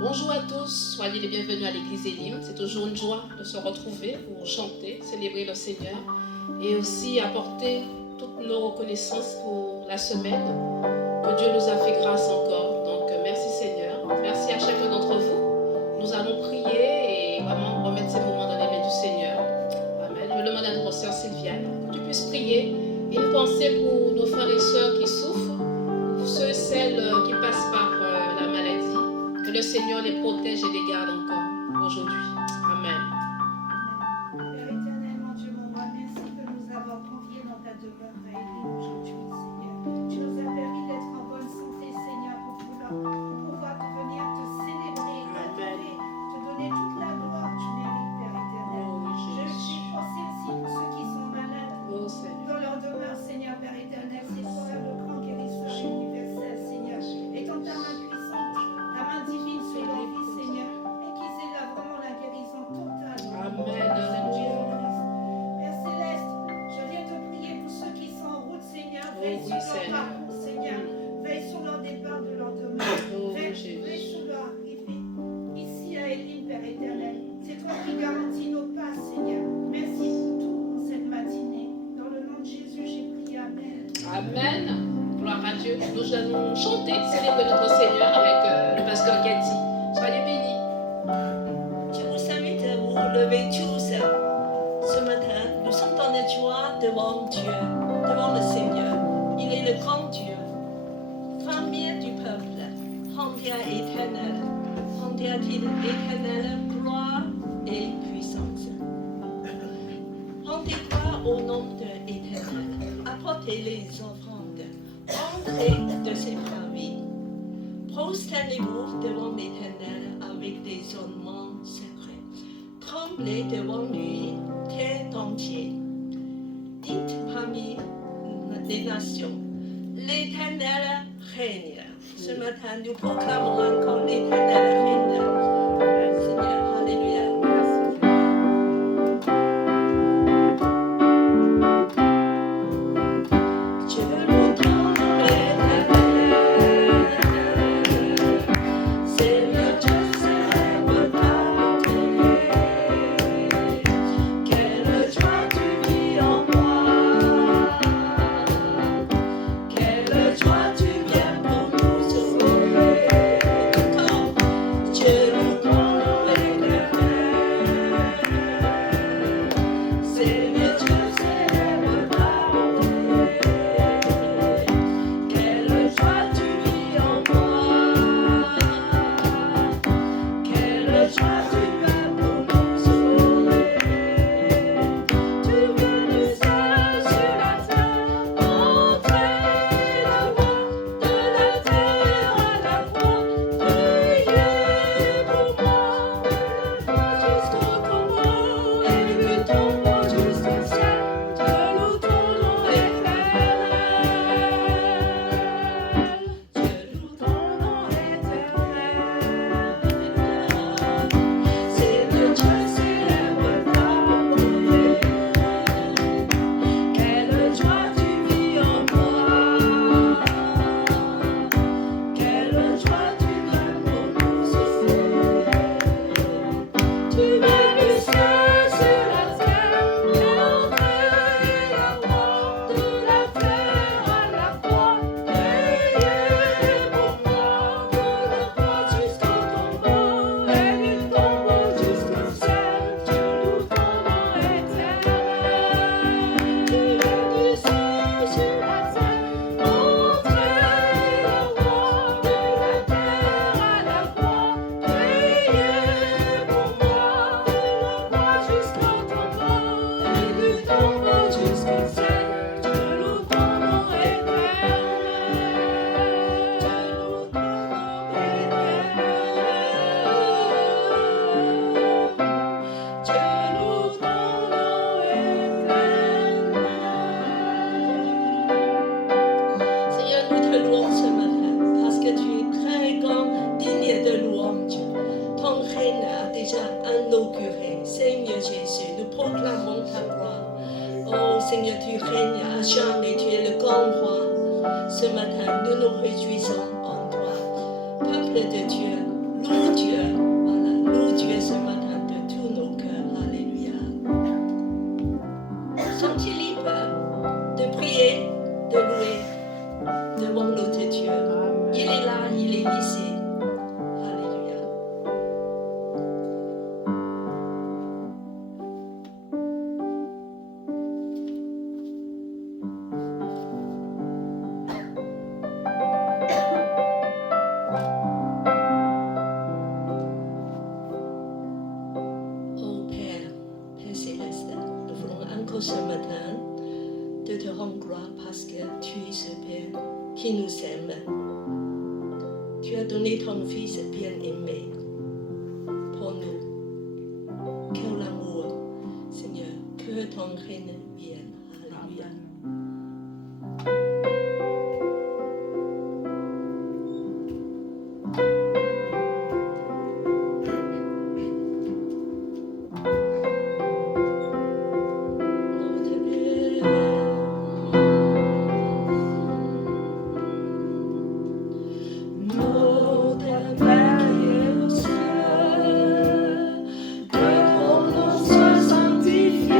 Bonjour à tous, soyez les bienvenus à l'église Elim. C'est toujours une joie de se retrouver pour chanter, célébrer le Seigneur et aussi apporter toutes nos reconnaissances pour la semaine que Dieu nous a fait grâce encore. Donc merci Seigneur, merci à chacun d'entre vous. Nous allons prier et vraiment remettre ces moments dans les mains du Seigneur. Amen. Je demande à notre sœur Sylviane que tu puisses prier et une pensée pour nos frères et sœurs qui souffrent, pour ceux et celles qui passent par la maladie. Que le Seigneur les protège et les garde encore aujourd'hui. Amen. Père éternel, mon Dieu, mon roi, merci que nous avons confié dans ta demeure à Élie aujourd'hui, Seigneur. Tu nous as permis d'être en bonne santé, Seigneur, pour pouvoir venir te célébrer, adorer, te donner toute la gloire que tu mérites, Père éternel. J'ai pensé aussi pour ceux qui sont malades dans leur demeure, Seigneur, Père éternel. C'est toi le grand guérisseur universel, Seigneur. Étant ta main puissante, ta main divine sur leur vie, Seigneur, et qu'ils aient là vraiment la guérison totale. Amen. Père Céleste, je viens te prier pour ceux qui sont en route, Seigneur. Veille sur leur parcours, Seigneur. Veille sur leur départ de leur demeure. Veille sur leur arrivée. Ici à Élim, Père éternel. C'est toi qui garantis nos pas, Seigneur. Merci pour tout en cette matinée. Dans le nom de Jésus, j'ai prié. Amen. Amen. Gloire à Dieu. Nous allons chanter, célébrer notre Seigneur avec le pasteur Cathy. Soyez bénis. Je vous invite à vous lever tous. Ce matin, nous sommes dans la joie devant Dieu, devant le Seigneur. Il est le grand Dieu, famille du peuple, rendez éternel, rendez éternel, gloire et puissance. Rendez gloire au nom de l'éternel, apportez les offrandes, entrez de ses parvis. Prosternez-vous devant l'éternel avec des ornements secrets. Tremblez devant lui, terre entière. Dites parmi les nations, l'éternel règne. Ce matin, nous proclamons encore l'éternel règne. Seigneur, alléluia. Seigneur, tu règnes à jamais, tu es le grand roi. Ce matin, nous nous réjouissons en toi. Peuple de Dieu, loue Dieu, encore ce matin de te rendre gloire parce que tu es ce Père qui nous aime. Tu as donné ton Fils bien-aimé pour nous. Quel amour, Seigneur, que ton règne vienne. Alléluia. Sanctifié.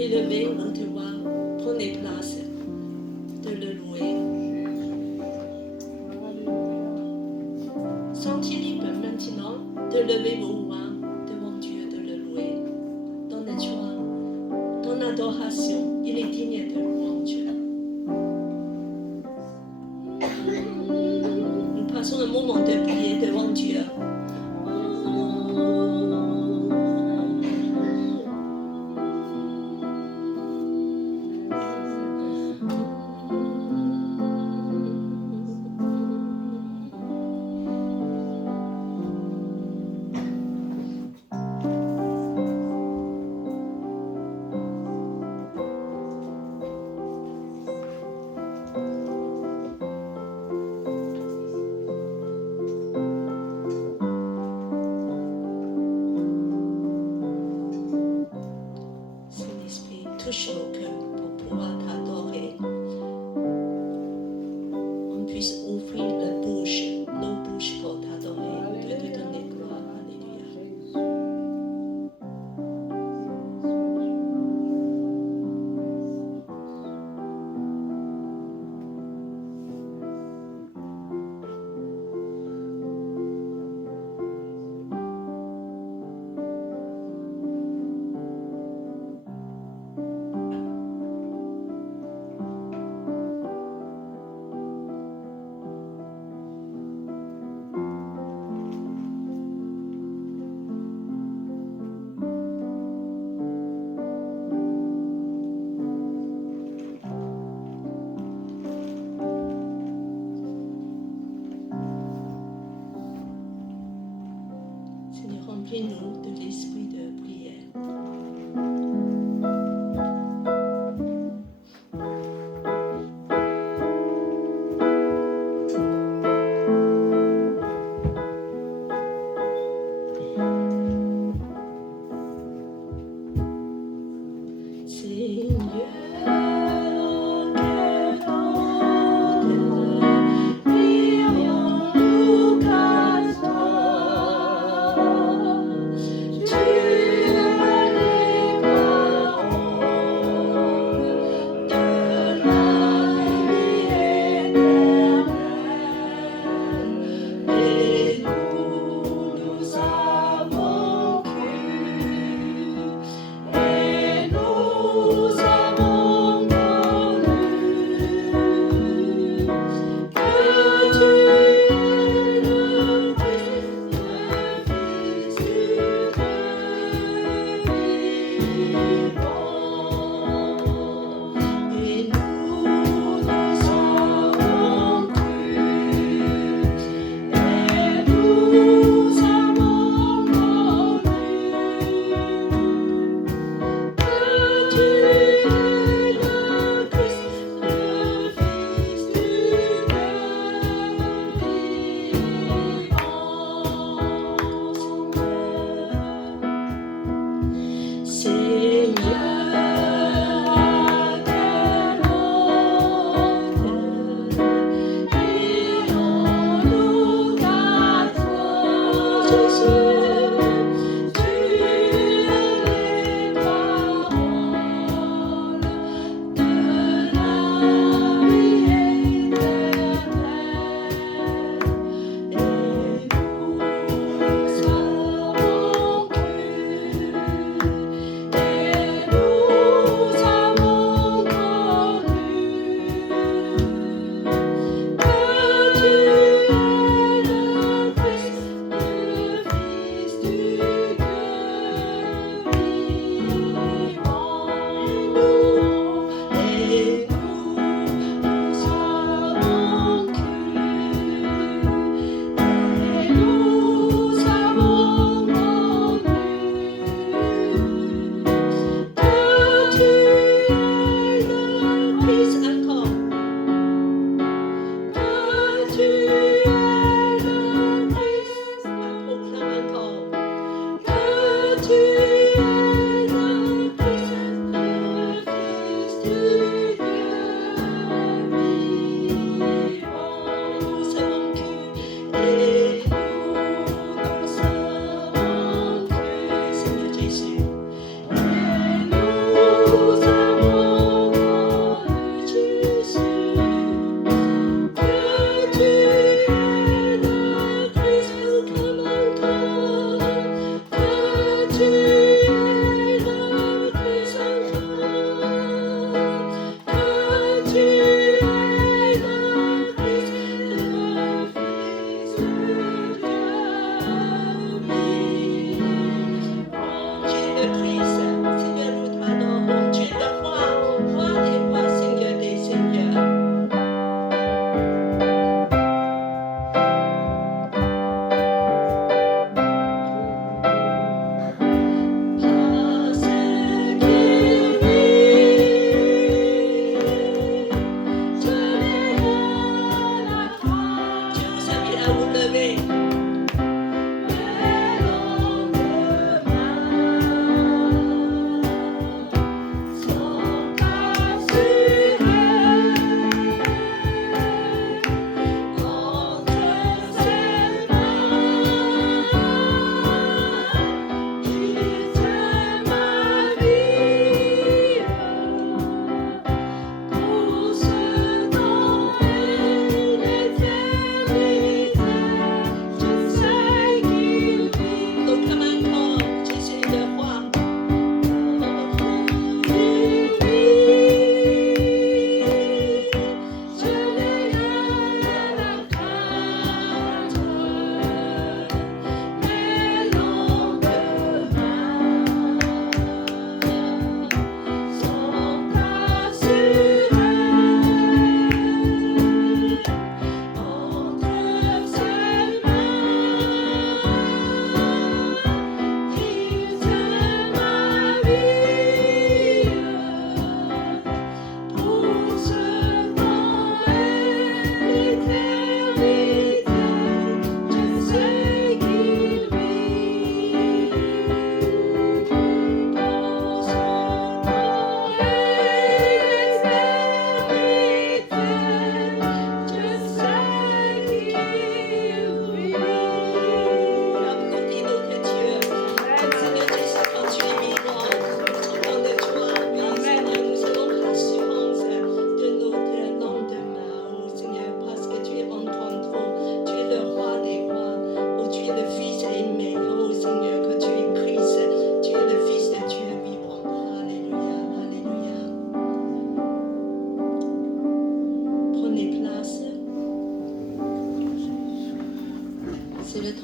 élevé l'endroit, prenez place de le louer. Sentez libre maintenant de lever vos mains devant Dieu, de le louer. Dans la joie, dans l'adoration, il est digne de louange. Nous passons un moment de prière devant Dieu. Saint-Esprit, touche nos cœurs pour pouvoir t'adorer. On puisse ouvrir la bouche, nos bouches pour t'adorer, de te donner gloire. Alléluia. Seigneur, remplis-nous de l'esprit de prière. Seigneur.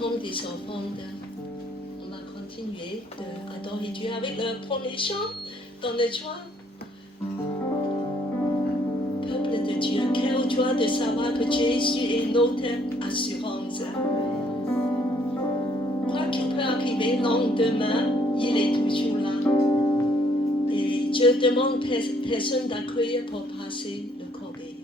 temps des offrandes. On va continuer d'adorer Dieu avec le premier chant dans la joie. Peuple de Dieu, quelle joie de savoir que Jésus est notre assurance. Quoi qu'il peut arriver le lendemain, il est toujours là. Et je demande personne d'accueillir pour passer le corbeil.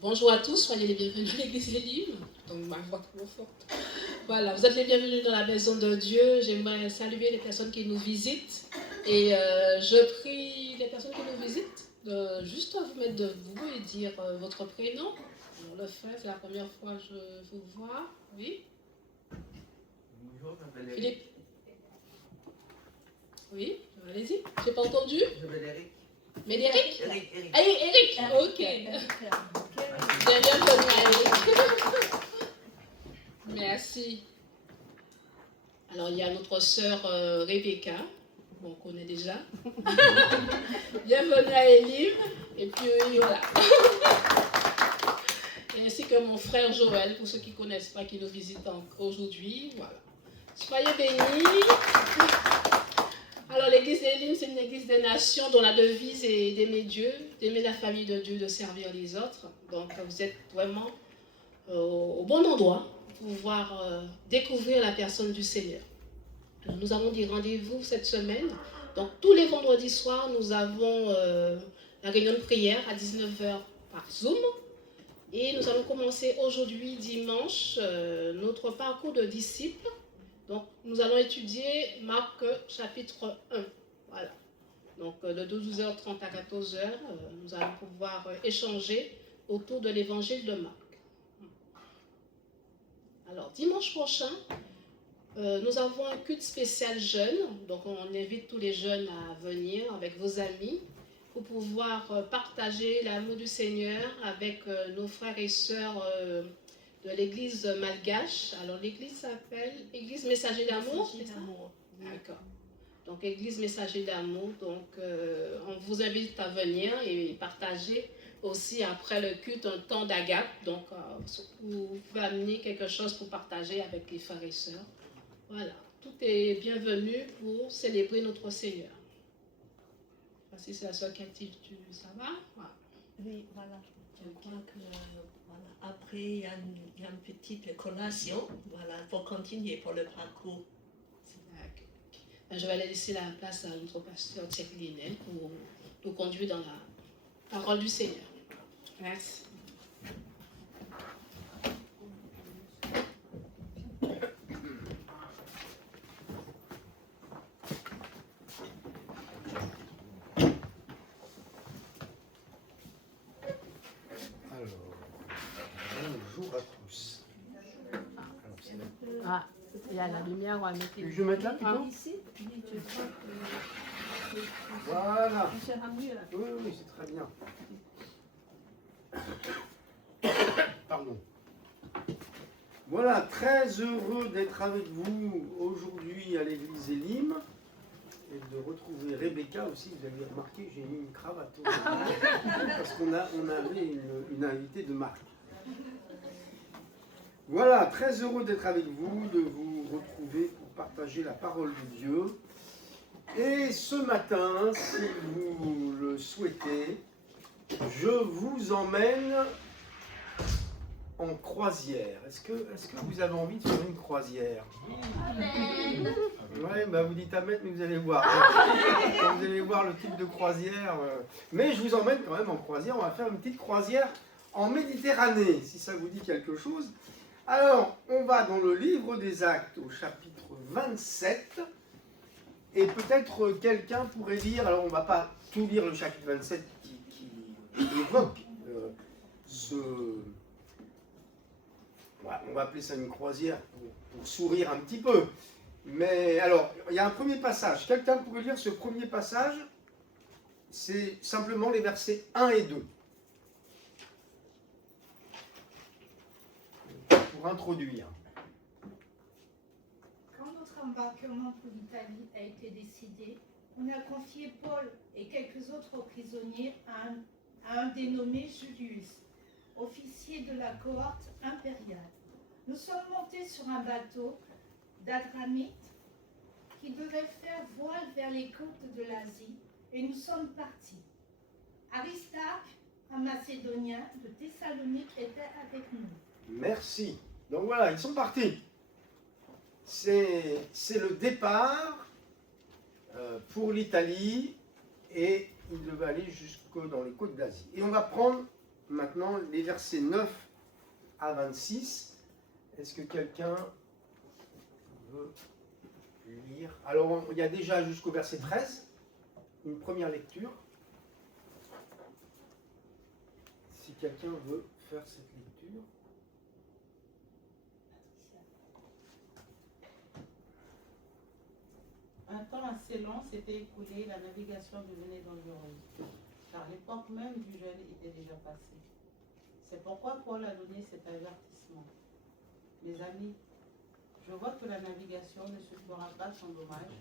Bonjour à tous, soyez les bienvenus à l'église Elim. Donc ma voix trop forte. Voilà, vous êtes les bienvenus dans la maison de Dieu. J'aimerais saluer les personnes qui nous visitent. Et je prie les personnes qui nous visitent de juste vous mettre debout et dire votre prénom. On le fait, c'est la première fois que je vous vois. Oui. Bonjour, je m'appelle Eric. Philippe. Oui, allez-y. J'ai pas entendu. Je m'appelle Eric. Médéric. Eric. Eric. Ok. Bienvenue à Eric. Merci. Alors, il y a notre sœur Rebecca, qu'on connaît déjà. Bienvenue à Elim. Et puis, voilà. Et ainsi que mon frère Joël, pour ceux qui ne connaissent pas, qui nous visitent aujourd'hui. Voilà. Soyez bénis. Alors, l'église Elim, c'est une église des nations dont la devise est d'aimer Dieu, d'aimer la famille de Dieu, de servir les autres. Donc, vous êtes vraiment au bon endroit pour pouvoir découvrir la personne du Seigneur. Alors, nous avons des rendez-vous cette semaine. Donc, tous les vendredis soirs, nous avons la réunion de prière à 19h par Zoom. Et nous allons commencer aujourd'hui, dimanche, notre parcours de disciples. Donc, nous allons étudier Marc chapitre 1. Voilà. Donc, de 12h30 à 14h, nous allons pouvoir échanger autour de l'évangile de Marc. Alors, dimanche prochain, nous avons un culte spécial jeunes. Donc, on invite tous les jeunes à venir avec vos amis pour pouvoir partager l'amour du Seigneur avec nos frères et sœurs de l'église malgache. Alors, l'église s'appelle Église Messager d'Amour, c'est ça? D'accord. Donc, Église Messager d'Amour. Donc, on vous invite à venir et partager aussi après le culte un temps d'agape. Donc, vous pouvez amener quelque chose pour partager avec les frères et sœurs. Voilà. Tout est bienvenu pour célébrer notre Seigneur. Voici, c'est la sœur Cathy, ça va? Voilà. Oui, voilà. Je crois que voilà. Après, il y a une petite collation, voilà, pour continuer pour le parcours. Je vais laisser la place à notre pasteur Thierry Linel pour nous conduire dans la parole du Seigneur. Merci. Bonjour à tous. Ah, il y a la lumière, on va mettre. Je vais mettre là plutôt. Ici, je crois que Voilà. ça sera mieux là. Oui, c'est très bien. Pardon. Voilà, très heureux d'être avec vous aujourd'hui à l'église Elim et de retrouver Rebecca aussi. Vous avez remarqué, j'ai mis une cravate aujourd'hui, parce qu'on avait une invitée de marque. Voilà, très heureux d'être avec vous, de vous retrouver pour partager la parole de Dieu. Et ce matin, si vous le souhaitez, je vous emmène en croisière. Est-ce que vous avez envie de faire une croisière? Amen. Ouais, bah vous dites amen, mais vous allez voir. Vous allez voir le type de croisière. Mais je vous emmène quand même en croisière. On va faire une petite croisière en Méditerranée, si ça vous dit quelque chose. Alors, on va dans le livre des Actes au chapitre 27. Et peut-être quelqu'un pourrait lire, alors on ne va pas tout lire le chapitre 27 qui évoque on va appeler ça une croisière pour sourire un petit peu. Mais alors, il y a un premier passage. Quelqu'un pourrait lire ce premier passage? C'est simplement les versets 1 et 2. Pour introduire. Quand notre embarquement pour l'Italie a été décidé, on a confié Paul et quelques autres prisonniers à un dénommé Julius, officier de la cohorte impériale. Nous sommes montés sur un bateau d'Adramite qui devait faire voile vers les côtes de l'Asie et nous sommes partis. Aristarque, un Macédonien de Thessalonique, était avec nous. Merci. Donc voilà, ils sont partis. C'est le départ pour l'Italie et ils devaient aller jusque dans les côtes d'Asie. Et on va prendre maintenant les versets 9 à 26. Est-ce que quelqu'un veut lire? Alors, il y a déjà jusqu'au verset 13, une première lecture. Si quelqu'un veut faire cette lecture. Un temps assez long s'était écoulé, la navigation devenait dangereuse, car l'époque même du jeûne était déjà passée. C'est pourquoi Paul a donné cet avertissement. Mes amis, je vois que la navigation ne se fera pas sans dommage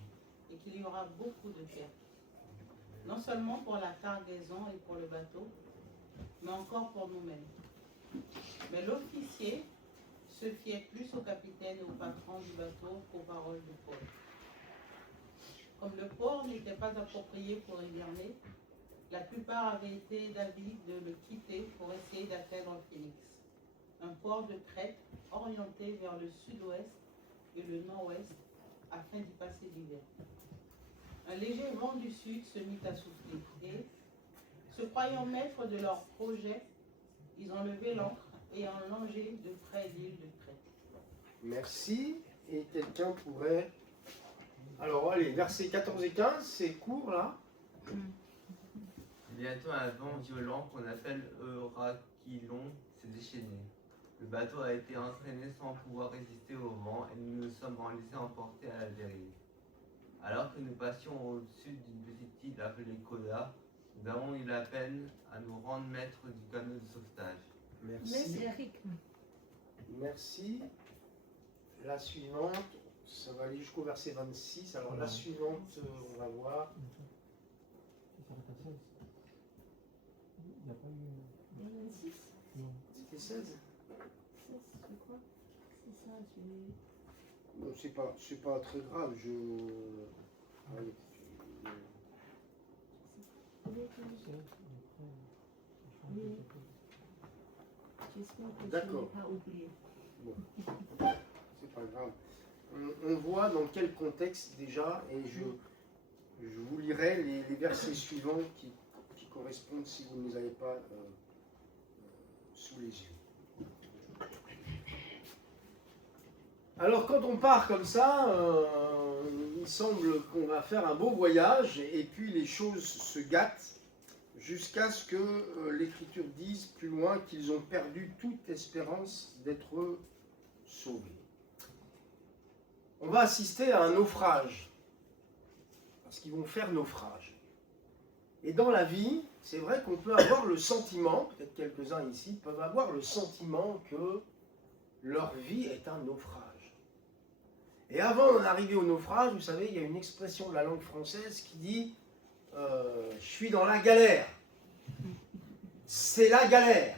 et qu'il y aura beaucoup de pertes. Non seulement pour la cargaison et pour le bateau, mais encore pour nous-mêmes. Mais l'officier se fiait plus au capitaine et au patron du bateau qu'aux paroles de Paul. Comme le port n'était pas approprié pour hiverner, la plupart avaient été d'avis de le quitter pour essayer d'atteindre Phoenix, un port de Crète orienté vers le sud-ouest et le nord-ouest afin d'y passer l'hiver. Un léger vent du sud se mit à souffler et, se croyant maîtres de leur projet, ils ont levé l'ancre et ont longé de près l'île de Crète. Merci. Et quelqu'un pourrait... Alors, allez, versets 14 et 15, c'est court là. Bientôt un vent violent qu'on appelle Eurakilon s'est déchaîné. Le bateau a été entraîné sans pouvoir résister au vent et nous nous sommes laissés emporter à la dérive. Alors que nous passions au-dessus d'une petite île appelée Koda, nous avons eu la peine à nous rendre maîtres du canot de sauvetage. Merci. Merci. La suivante, ça va aller jusqu'au verset 26. Alors la suivante, on va voir. Il n'y a pas eu... 26. C'était 16? C'est quoi? C'est ça, Non, c'est pas très grave. Allez. D'accord. Bon. C'est pas grave. On voit dans quel contexte déjà, et je vous lirai les versets suivants qui correspondent si vous ne les avez pas sous les yeux. Alors quand on part comme ça, il semble qu'on va faire un beau voyage et puis les choses se gâtent jusqu'à ce que l'Écriture dise plus loin qu'ils ont perdu toute espérance d'être sauvés. On va assister à un naufrage, parce qu'ils vont faire naufrage. Et dans la vie, c'est vrai qu'on peut avoir le sentiment, peut-être quelques-uns ici peuvent avoir le sentiment que leur vie est un naufrage. Et avant d'en arriver au naufrage, vous savez, il y a une expression de la langue française qui dit je suis dans la galère. C'est la galère.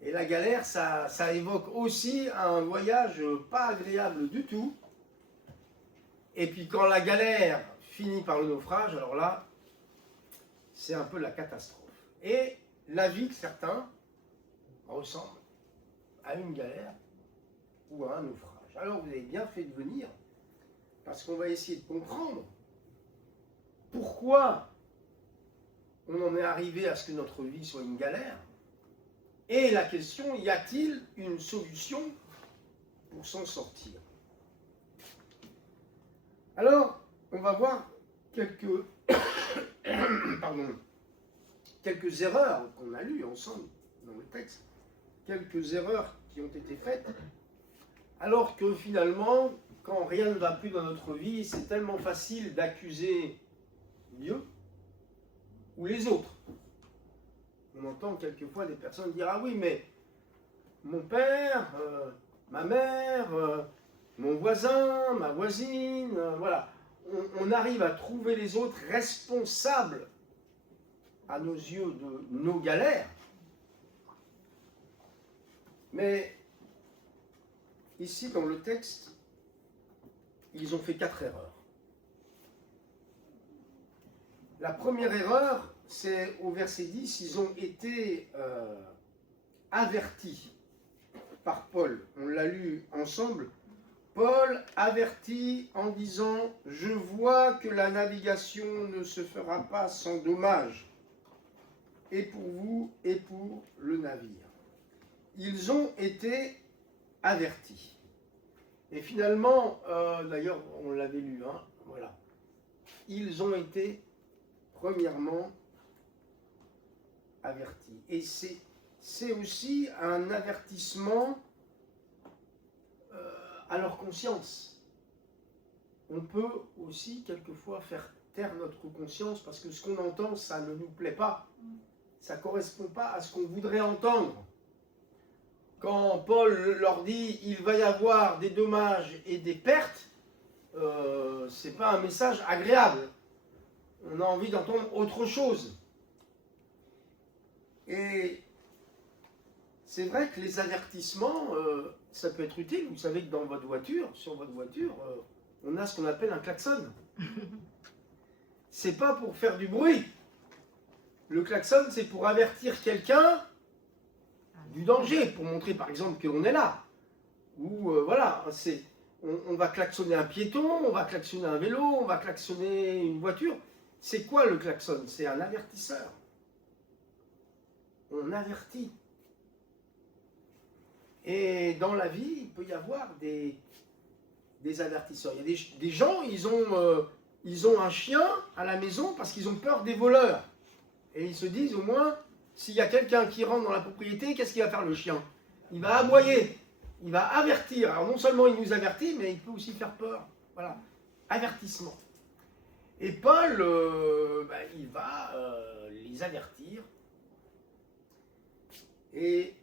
Et la galère, ça évoque aussi un voyage pas agréable du tout. Et puis quand la galère finit par le naufrage, alors là, c'est un peu la catastrophe. Et la vie de certains ressemble à une galère ou à un naufrage. Alors vous avez bien fait de venir, parce qu'on va essayer de comprendre pourquoi on en est arrivé à ce que notre vie soit une galère. Et la question, y a-t-il une solution pour s'en sortir? Alors, on va voir quelques, quelques erreurs qu'on a lues ensemble dans le texte, quelques erreurs qui ont été faites, alors que finalement, quand rien ne va plus dans notre vie, c'est tellement facile d'accuser Dieu ou les autres. On entend quelquefois des personnes dire « Ah oui, mais mon père, ma mère, mon voisin, ma voisine, voilà. » On arrive à trouver les autres responsables à nos yeux de nos galères. Mais ici, dans le texte, ils ont fait 4 erreurs. La première erreur, c'est au verset 10, ils ont été avertis par Paul. On l'a lu ensemble. Paul avertit en disant « Je vois que la navigation ne se fera pas sans dommage, et pour vous et pour le navire. » Ils ont été avertis. Et finalement, d'ailleurs, on l'avait lu, hein, voilà. Ils ont été, premièrement, avertis. Et c'est aussi un avertissement à leur conscience. On peut aussi, quelquefois, faire taire notre conscience parce que ce qu'on entend, ça ne nous plaît pas. Ça ne correspond pas à ce qu'on voudrait entendre. Quand Paul leur dit « il va y avoir des dommages et des pertes », ce n'est pas un message agréable. On a envie d'entendre autre chose. Et c'est vrai que les avertissements, ça peut être utile. Vous savez que dans votre voiture, sur votre voiture, on a ce qu'on appelle un klaxon. C'est pas pour faire du bruit. Le klaxon, c'est pour avertir quelqu'un du danger, pour montrer par exemple qu'on est là. Ou voilà, on va klaxonner un piéton, on va klaxonner un vélo, on va klaxonner une voiture. C'est quoi le klaxon? C'est un avertisseur. On avertit. Et dans la vie, il peut y avoir des avertisseurs. Il y a des gens, ils ont un chien à la maison parce qu'ils ont peur des voleurs. Et ils se disent au moins, s'il y a quelqu'un qui rentre dans la propriété, qu'est-ce qu'il va faire le chien? Il va aboyer, il va avertir. Alors non seulement il nous avertit, mais il peut aussi faire peur. Voilà, avertissement. Et Paul, il va les avertir. Et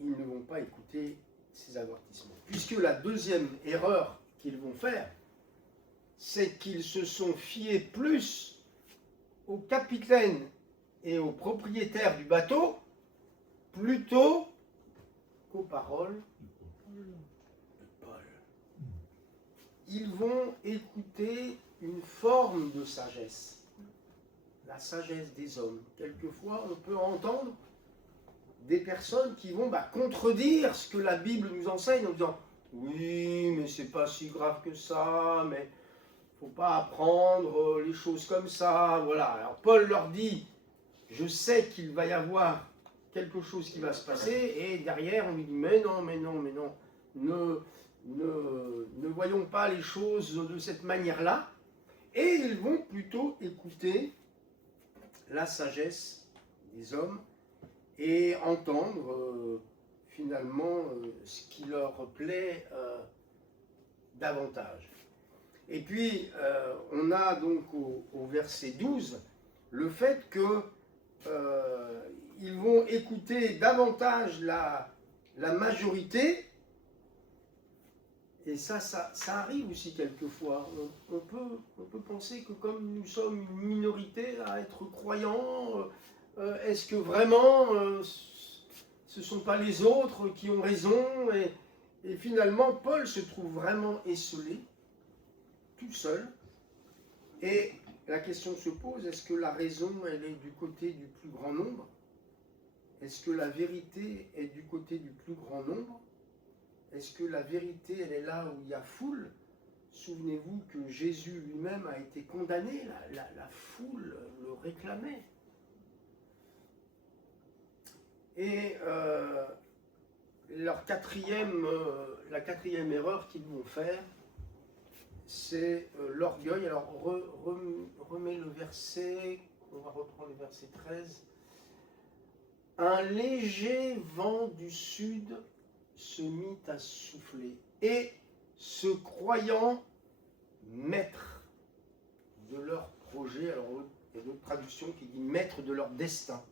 ils ne vont pas écouter ces avertissements. Puisque la deuxième erreur qu'ils vont faire, c'est qu'ils se sont fiés plus au capitaine et au propriétaire du bateau plutôt qu'aux paroles de Paul. Ils vont écouter une forme de sagesse, la sagesse des hommes. Quelquefois, on peut entendre des personnes qui vont contredire ce que la Bible nous enseigne en disant « Oui, mais c'est pas si grave que ça, mais faut pas apprendre les choses comme ça. » Voilà. Alors Paul leur dit « Je sais qu'il va y avoir quelque chose qui va se passer. » Et derrière, on lui dit « Mais non, mais non, mais non. Ne voyons pas les choses de cette manière-là. » Et ils vont plutôt écouter la sagesse des hommes et entendre finalement ce qui leur plaît davantage. Et puis, on a donc au verset 12 le fait que ils vont écouter davantage la majorité. Et ça arrive aussi quelquefois. On peut penser que comme nous sommes une minorité à être croyants, est-ce que vraiment ce ne sont pas les autres qui ont raison et finalement, Paul se trouve vraiment esselé, tout seul. Et la question se pose, est-ce que la raison, elle est du côté du plus grand nombre? Est-ce que la vérité est du côté du plus grand nombre? Est-ce que la vérité, elle est là où il y a foule? Souvenez-vous que Jésus lui-même a été condamné, la foule le réclamait. Et la quatrième erreur qu'ils vont faire, c'est l'orgueil. Alors remets le verset, on va reprendre le verset 13. Un léger vent du sud se mit à souffler, et se croyant maîtres de leur projet, alors il y a d'autres traductions qui disent maîtres de leur destin.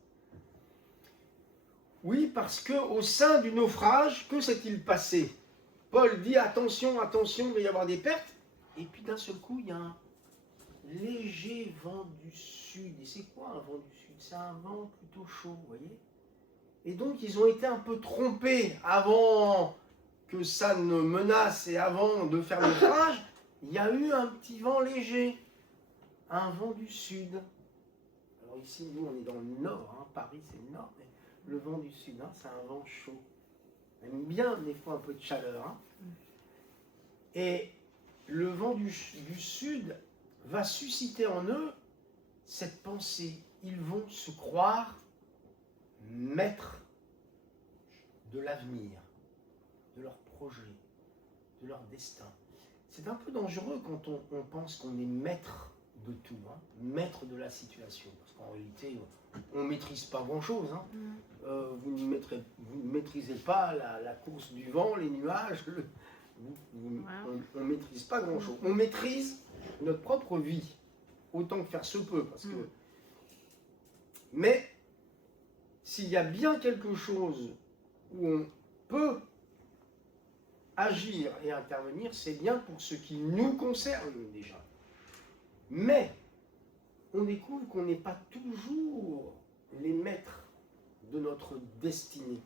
Oui, parce qu'au sein du naufrage, que s'est-il passé? Paul dit attention, attention, il va y avoir des pertes, et puis d'un seul coup, il y a un léger vent du sud. Et c'est quoi un vent du sud? C'est un vent plutôt chaud, vous voyez? Et donc, ils ont été un peu trompés avant que ça ne menace et avant de faire l'ouvrage. Il y a eu un petit vent léger, un vent du sud. Alors ici, nous, on est dans le nord, hein. Paris, c'est le nord, mais le vent du sud, hein, c'est un vent chaud. On aime bien, des fois, un peu de chaleur. Hein. Et le vent du sud va susciter en eux cette pensée. Ils vont se croire maîtres de l'avenir, de leur projet, de leur destin. C'est un peu dangereux quand on pense qu'on est maître de tout, hein, maître de la situation, parce qu'en réalité, on ne maîtrise pas grand-chose. Hein. Vous ne maîtrisez pas la course du vent, les nuages, on ne maîtrise pas grand-chose. On maîtrise notre propre vie, autant que faire se peut, parce que... Mais s'il y a bien quelque chose où on peut agir et intervenir, c'est bien pour ce qui nous concerne déjà. Mais on découvre qu'on n'est pas toujours les maîtres de notre destinée.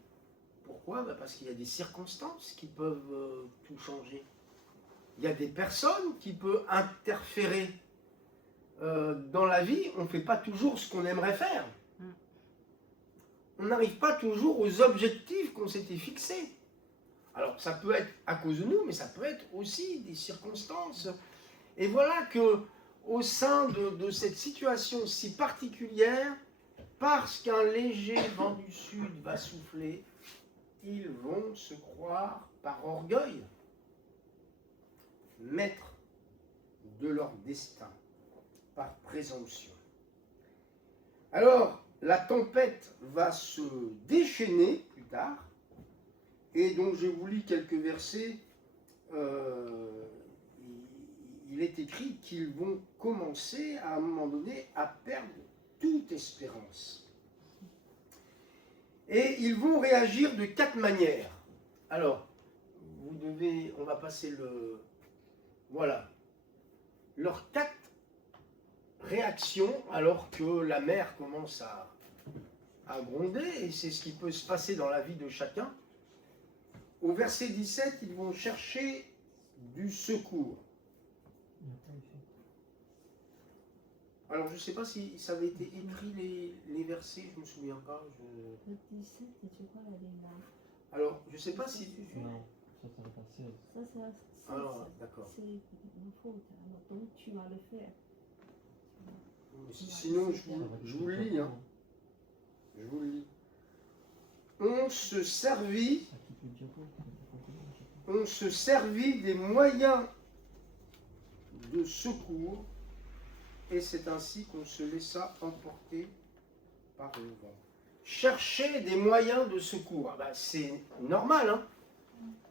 Pourquoi? Parce qu'il y a des circonstances qui peuvent tout changer. Il y a des personnes qui peuvent interférer. Dans la vie, on ne fait pas toujours ce qu'on aimerait faire. On n'arrive pas toujours aux objectifs qu'on s'était fixés. Alors, ça peut être à cause de nous, mais ça peut être aussi des circonstances. Et voilà que, au sein de cette situation si particulière, parce qu'un léger vent du sud va souffler, ils vont se croire par orgueil maîtres de leur destin, par présomption. Alors, la tempête va se déchaîner plus tard, et donc je vous lis quelques versets. Il est écrit qu'ils vont commencer à un moment donné à perdre toute espérance. Et ils vont réagir de 4 manières. Alors, on va passer le... Voilà. Leurs 4 réactions alors que la mer commence à gronder, et c'est ce qui peut se passer dans la vie de chacun. Au verset 17, ils vont chercher du secours. Alors, je ne sais pas si ça avait été écrit les versets, je ne me souviens pas. Le 17, et tu vois, elle est là. Alors, je ne sais pas si... Non, ça serait pas 16. Ça, c'est la 16. Alors, d'accord. C'est une faute. Alors, donc, tu vas le faire. Sinon, je vous le lis. Hein. Je vous le lis. On se servit des moyens de secours, et c'est ainsi qu'on se laissa emporter par le vent. Chercher des moyens de secours, c'est normal. Hein.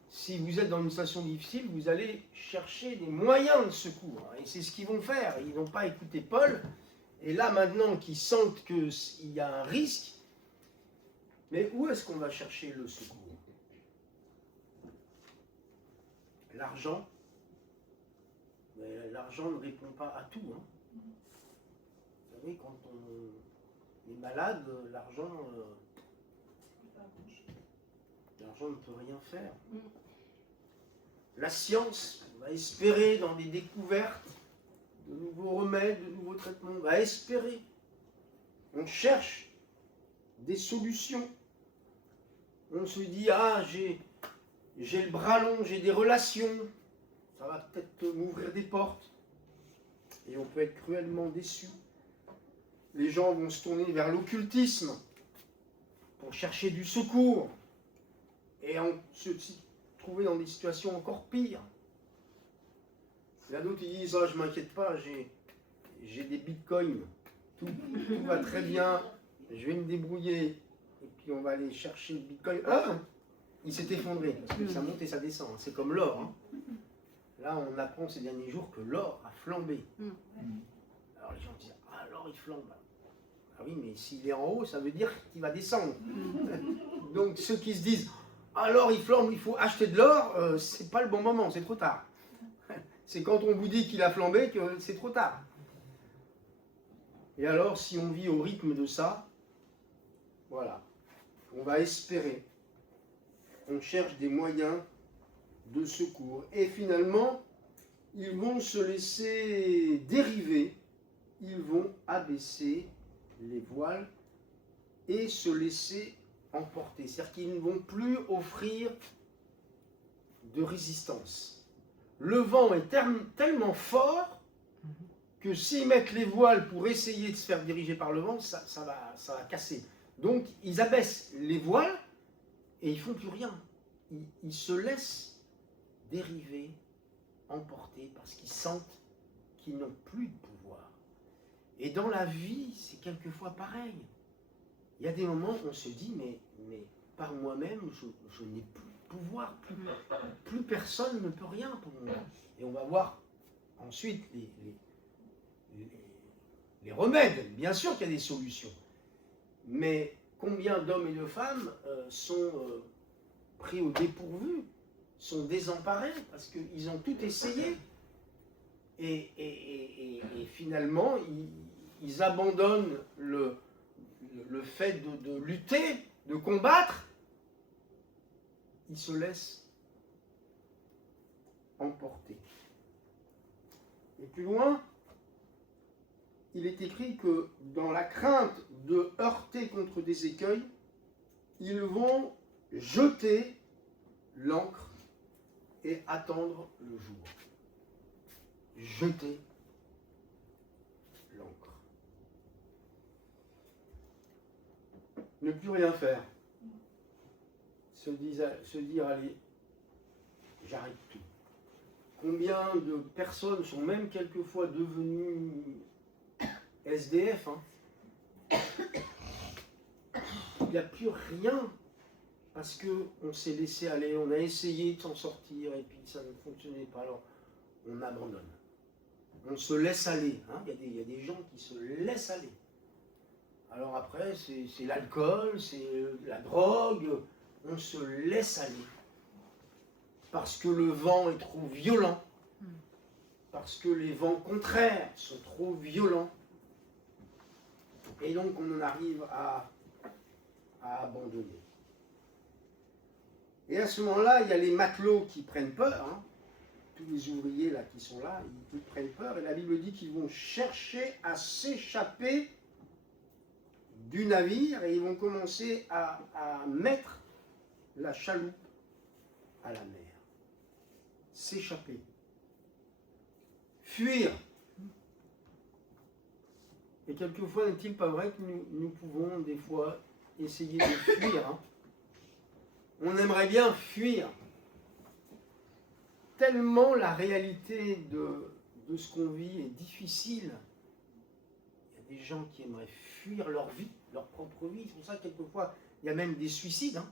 si vous êtes dans une situation difficile, vous allez chercher des moyens de secours. Et c'est ce qu'ils vont faire. Ils n'ont pas écouté Paul. Et là, maintenant qu'ils sentent qu'il y a un risque, mais où est-ce qu'on va chercher le secours? L'argent. Mais l'argent ne répond pas à tout. Hein. Vous savez, quand on est malade, l'argent ne peut rien faire. La science va espérer dans des découvertes, de nouveaux remèdes, de nouveaux traitements, on va espérer. On cherche des solutions. On se dit, ah, j'ai le bras long, j'ai des relations, ça va peut-être m'ouvrir des portes. Et on peut être cruellement déçu. Les gens vont se tourner vers l'occultisme pour chercher du secours. Et on se trouver dans des situations encore pires. Il y a d'autres qui disent, ah, je ne m'inquiète pas, j'ai des bitcoins, tout va très bien, je vais me débrouiller. Et puis on va aller chercher le bitcoin. Ah, il s'est effondré, parce que ça monte et ça descend. C'est comme l'or. Hein. Là, on apprend ces derniers jours que l'or a flambé. Alors les gens disent, ah, l'or il flambe. Ah oui, mais s'il est en haut, ça veut dire qu'il va descendre. Donc ceux qui se disent, alors il flambe, il faut acheter de l'or, c'est pas le bon moment, c'est trop tard. C'est quand on vous dit qu'il a flambé que c'est trop tard. Et alors, si on vit au rythme de ça, voilà, on va espérer. On cherche des moyens de secours. Et finalement, ils vont se laisser dériver, ils vont abaisser les voiles et se laisser emporter. C'est-à-dire qu'ils ne vont plus offrir de résistance. Le vent est tellement fort que s'ils mettent les voiles pour essayer de se faire diriger par le vent, ça va casser. Donc ils abaissent les voiles et ils ne font plus rien. Ils se laissent dériver, emporter, parce qu'ils sentent qu'ils n'ont plus de pouvoir. Et dans la vie, c'est quelquefois pareil. Il y a des moments où on se dit, mais par moi-même, je n'ai plus de pouvoir, plus personne ne peut rien pour moi. Et on va voir ensuite les remèdes. Bien sûr qu'il y a des solutions. Mais combien d'hommes et de femmes sont pris au dépourvu, sont désemparés, parce qu'ils ont tout essayé. Et finalement, ils abandonnent le fait de lutter, de combattre. Ils se laissent emporter. Et plus loin, il est écrit que dans la crainte de heurter contre des écueils, ils vont jeter l'ancre et attendre le jour. Jeter l'ancre. Ne plus rien faire. Se dire, allez, j'arrête tout. Combien de personnes sont même quelquefois devenues SDF, hein. Il n'y a plus rien parce qu'on s'est laissé aller, on a essayé de s'en sortir et puis ça ne fonctionnait pas, alors on abandonne. On se laisse aller, hein. Il y a des gens qui se laissent aller. Alors après, c'est l'alcool, c'est la drogue, on se laisse aller. Parce que le vent est trop violent, parce que les vents contraires sont trop violents. Et donc on en arrive à abandonner. Et à ce moment-là, il y a les matelots qui prennent peur, hein. Tous les ouvriers là qui sont là, ils prennent peur. Et la Bible dit qu'ils vont chercher à s'échapper du navire et ils vont commencer à mettre la chaloupe à la mer. S'échapper. Fuir. Et quelquefois, n'est-il pas vrai que nous pouvons des fois essayer de fuir, hein. On aimerait bien fuir. Tellement la réalité de ce qu'on vit est difficile. Il y a des gens qui aimeraient fuir leur vie, leur propre vie. C'est pour ça que quelquefois, il y a même des suicides. Hein.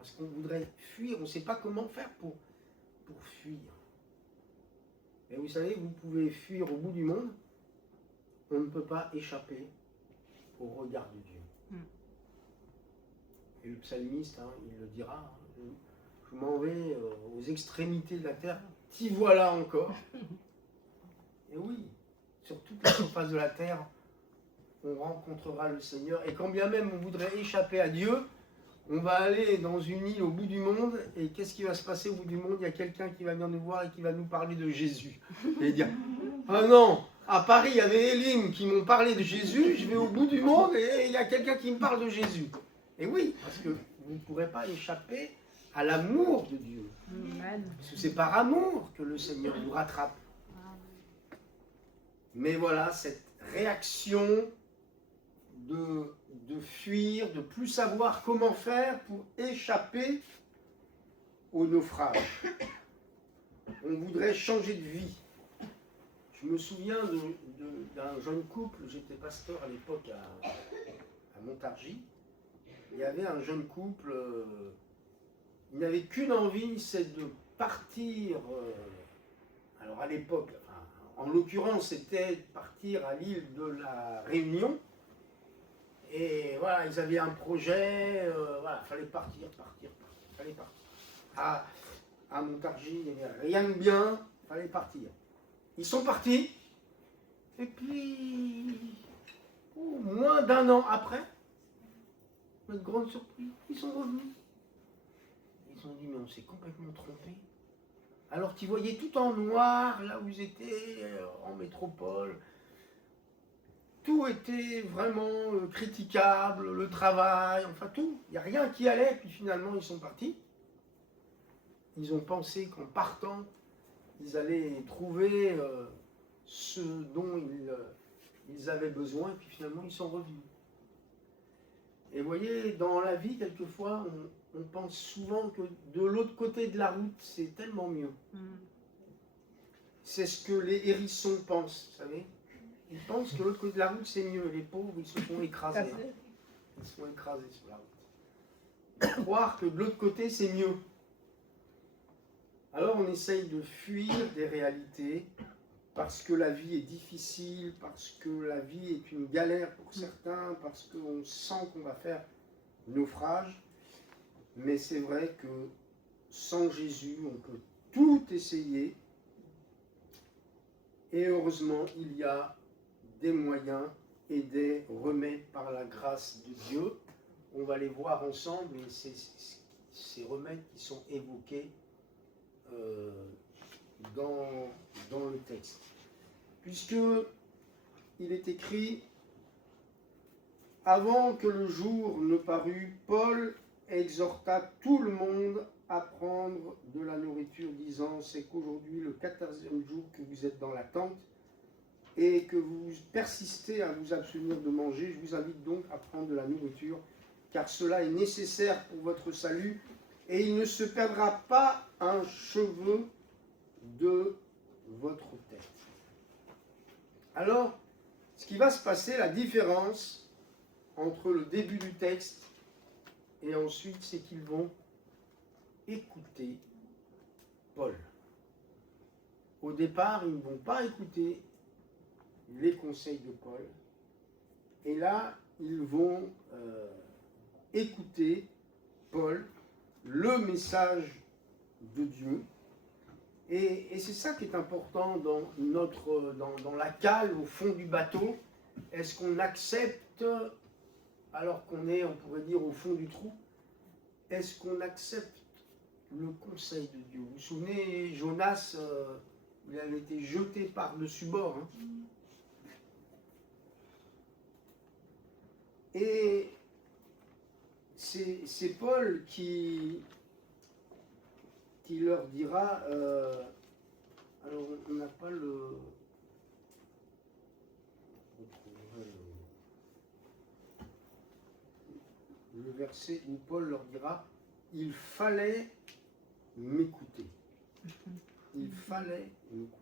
Parce qu'on voudrait fuir, on ne sait pas comment faire pour fuir. Et vous savez, vous pouvez fuir au bout du monde, on ne peut pas échapper au regard de Dieu. Et le psalmiste, hein, il le dira, hein, je m'en vais aux extrémités de la terre, t'y voilà encore. Et oui, sur toute la surface de la terre, on rencontrera le Seigneur. Et quand bien même on voudrait échapper à Dieu, on va aller dans une île au bout du monde, et qu'est-ce qui va se passer au bout du monde? Il y a quelqu'un qui va venir nous voir et qui va nous parler de Jésus. Et dire, ah non, à Paris, il y avait Elim qui m'ont parlé de Jésus, je vais au bout du monde et il y a quelqu'un qui me parle de Jésus. Et oui, parce que vous ne pourrez pas échapper à l'amour de Dieu. Amen. Parce que c'est par amour que le Seigneur nous rattrape. Mais voilà, cette réaction de fuir, de plus savoir comment faire pour échapper au naufrage. On voudrait changer de vie. Je me souviens d'un jeune couple, j'étais pasteur à l'époque à Montargis. Il y avait un jeune couple, il n'avait qu'une envie, c'est de partir, alors à l'époque, enfin, en l'occurrence c'était partir à l'île de la Réunion. Et voilà, ils avaient un projet, voilà, il fallait partir, fallait partir. À Montargis, il n'y avait rien de bien, il fallait partir. Ils sont partis, et puis, moins d'un an après, notre grande surprise, ils sont revenus. Ils ont dit, mais on s'est complètement trompé. Alors qu'ils voyaient tout en noir, là où ils étaient, en métropole. Tout était vraiment critiquable, le travail, enfin tout. Il n'y a rien qui allait, puis finalement ils sont partis. Ils ont pensé qu'en partant, ils allaient trouver ce dont ils avaient besoin, et puis finalement ils sont revenus. Et vous voyez, dans la vie, quelquefois, on pense souvent que de l'autre côté de la route, c'est tellement mieux. C'est ce que les hérissons pensent, vous savez. Ils pensent que de l'autre côté de la route, c'est mieux. Les pauvres, ils se font écraser. Hein. Ils se font écraser sur la route. Croire que de l'autre côté, c'est mieux. Alors on essaye de fuir des réalités parce que la vie est difficile, parce que la vie est une galère pour certains, parce qu'on sent qu'on va faire naufrage. Mais c'est vrai que sans Jésus, on peut tout essayer. Et heureusement, il y a des moyens et des remèdes par la grâce de Dieu. On va les voir ensemble, et c'est ces remèdes qui sont évoqués dans le texte. Puisque il est écrit, avant que le jour ne parût, Paul exhorta tout le monde à prendre de la nourriture, disant, c'est qu'aujourd'hui, le 14e jour que vous êtes dans la tente, et que vous persistez à vous abstenir de manger, je vous invite donc à prendre de la nourriture, car cela est nécessaire pour votre salut, et il ne se perdra pas un cheveu de votre tête. Alors, ce qui va se passer, la différence entre le début du texte et ensuite, c'est qu'ils vont écouter Paul. Au départ, ils ne vont pas écouter les conseils de Paul. Et là, ils vont écouter Paul, le message de Dieu. Et c'est ça qui est important dans la cale au fond du bateau. Est-ce qu'on accepte, alors qu'on est, on pourrait dire, au fond du trou, est-ce qu'on accepte le conseil de Dieu? Vous vous souvenez, Jonas, il avait été jeté par-dessus bord. Hein. Et c'est Paul qui leur dira, alors on n'a pas le verset où Paul leur dira, il fallait m'écouter. Il fallait m'écouter.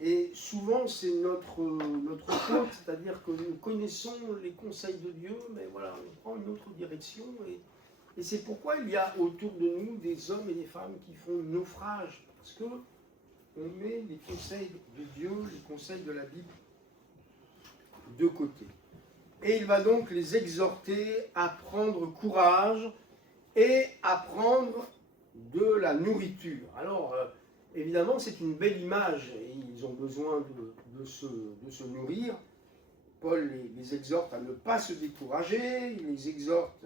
Et souvent c'est notre faute, c'est-à-dire que nous connaissons les conseils de Dieu, mais voilà, on prend une autre direction et Et c'est pourquoi il y a autour de nous des hommes et des femmes qui font naufrage, parce que on met les conseils de Dieu, les conseils de la Bible de côté. Et il va donc les exhorter à prendre courage et à prendre de la nourriture. Alors, évidemment, c'est une belle image, et ils ont besoin de se nourrir. Paul les exhorte à ne pas se décourager, il les exhorte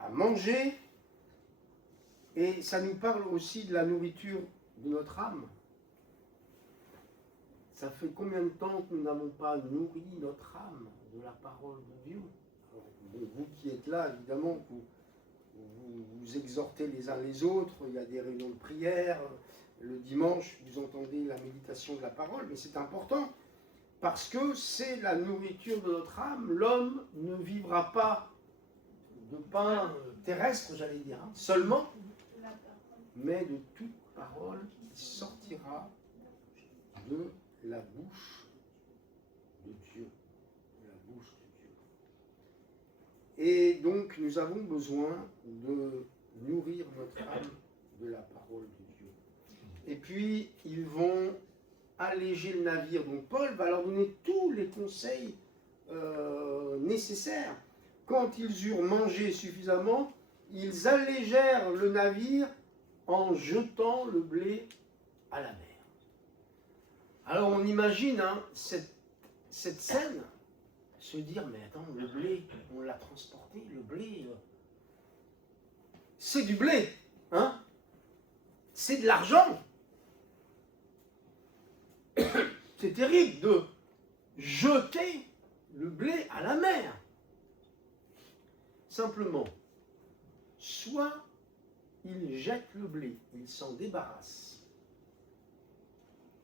à manger, et ça nous parle aussi de la nourriture de notre âme. Ça fait combien de temps que nous n'avons pas nourri notre âme de la parole de Dieu? Alors, vous qui êtes là, évidemment, vous exhortez les uns les autres, il y a des réunions de prière, le dimanche, vous entendez la méditation de la parole, mais c'est important, parce que c'est la nourriture de notre âme. L'homme ne vivra pas de pain terrestre, j'allais dire, hein, seulement, mais de toute parole qui sortira de la bouche de Dieu. De la bouche de Dieu. Et donc, nous avons besoin de nourrir notre âme de la parole de Dieu. Et puis, ils vont alléger le navire. Donc, Paul va leur donner tous les conseils nécessaires. Quand ils eurent mangé suffisamment, ils allégèrent le navire en jetant le blé à la mer. Alors on imagine cette scène, se dire, mais attends, le blé, on l'a transporté, le blé, c'est du blé, hein? C'est de l'argent. C'est terrible de jeter le blé à la mer. Simplement, soit ils jettent le blé, ils s'en débarrassent,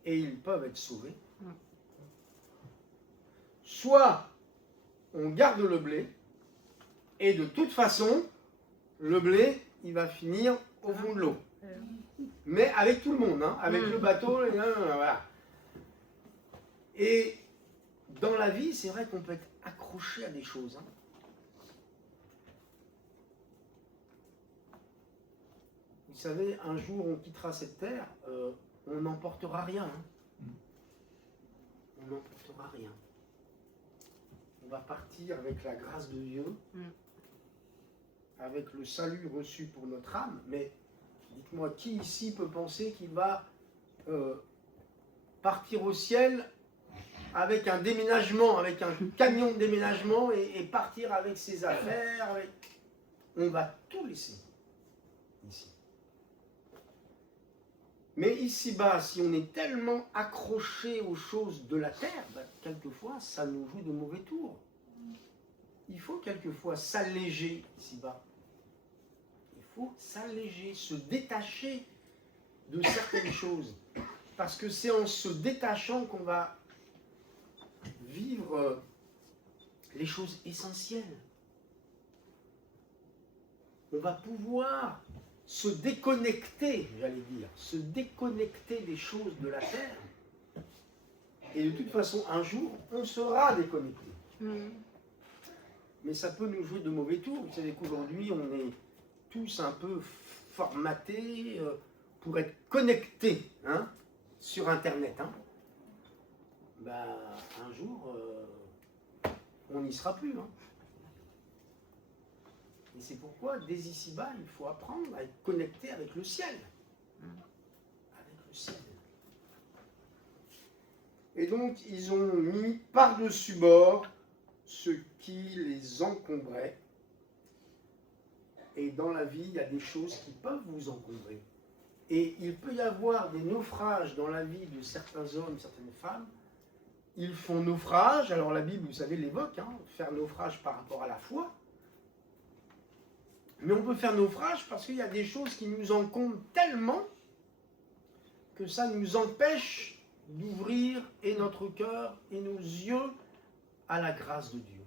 et ils peuvent être sauvés. Soit on garde le blé, et de toute façon, le blé, il va finir au fond de l'eau. Mais avec tout le monde, hein, avec le bateau, et voilà. Et dans la vie, c'est vrai qu'on peut être accroché à des choses. Hein. Vous savez, un jour on quittera cette terre, on n'emportera rien. Hein. On n'emportera rien. On va partir avec la grâce de Dieu, avec le salut reçu pour notre âme. Mais dites-moi, qui ici peut penser qu'il va partir au ciel avec un déménagement, avec un camion de déménagement et partir avec ses affaires? On va tout laisser ici. Mais ici-bas, si on est tellement accroché aux choses de la terre, quelquefois, ça nous joue de mauvais tours. Il faut quelquefois s'alléger ici-bas. Il faut s'alléger, se détacher de certaines choses. Parce que c'est en se détachant qu'on va vivre les choses essentielles. On va pouvoir se déconnecter, j'allais dire, se déconnecter des choses de la terre. Et de toute façon, un jour, on sera déconnecté. Mais ça peut nous jouer de mauvais tours. Vous savez qu'aujourd'hui, on est tous un peu formatés pour être connectés sur Internet. Hein. Un jour, on n'y sera plus. Hein. Et c'est pourquoi, dès ici-bas, il faut apprendre à être connecté avec le ciel. Avec le ciel. Et donc, ils ont mis par-dessus bord ce qui les encombrait. Et dans la vie, il y a des choses qui peuvent vous encombrer. Et il peut y avoir des naufrages dans la vie de certains hommes, certaines femmes. Ils font naufrage. Alors la Bible, vous savez, l'évoque, faire naufrage par rapport à la foi. Mais on peut faire naufrage parce qu'il y a des choses qui nous encombrent tellement que ça nous empêche d'ouvrir et notre cœur et nos yeux à la grâce de Dieu.